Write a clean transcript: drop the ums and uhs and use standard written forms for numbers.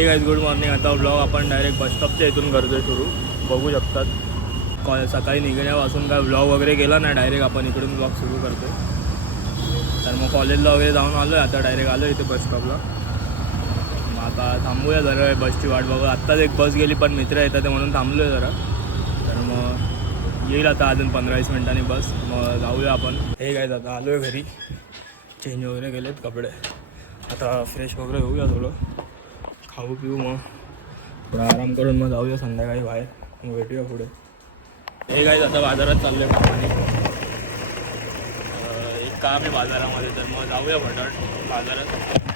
हे guys good morning. आता blog आपण डायरेक्ट बस स्टॉपच्या इथून करतोय सुरू. बघू शकतात सकाळी निघण्यापासून काय ब्लॉग वगैरे केला ना, डायरेक्ट आपण इकडून ब्लॉग सुरू करतोय. तर मग कॉलेजला वगैरे जाऊन आलो आहे, आता डायरेक्ट आलो इथे बस स्टॉपला. मग आता थांबूया जरा, बसची वाट बघू. आत्ताच एक बस गेली पण मित्र येतात ते म्हणून थांबलो आहे जरा. तर मग येईल आता अजून 15-20 मिनिटांनी बस, मग जाऊया आपण. हे काय आता आलो आहे घरी, चेंज वगैरे केलेत कपडे. आता फ्रेश वगैरे होऊया, थोडं खाऊ पिऊ, मग थोडा आराम करून मग जाऊया संध्याकाळी बाहेर. मग भेटूया पुढे. हे काय आता बाजारात चाललं आहे कामाने. एक काम आहे बाजारामध्ये, तर मग जाऊया फटाफट बाजारात.